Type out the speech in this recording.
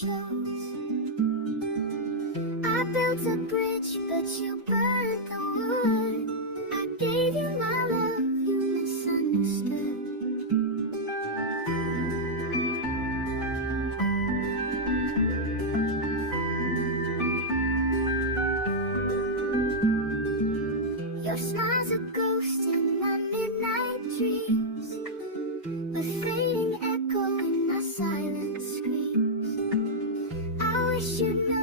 shows. I built a bridge, but you burned the wood. I gave you my love, you misunderstood. Your smile's a ghost in my midnight dreams, a fading echo in my silent screams. I wish you'd know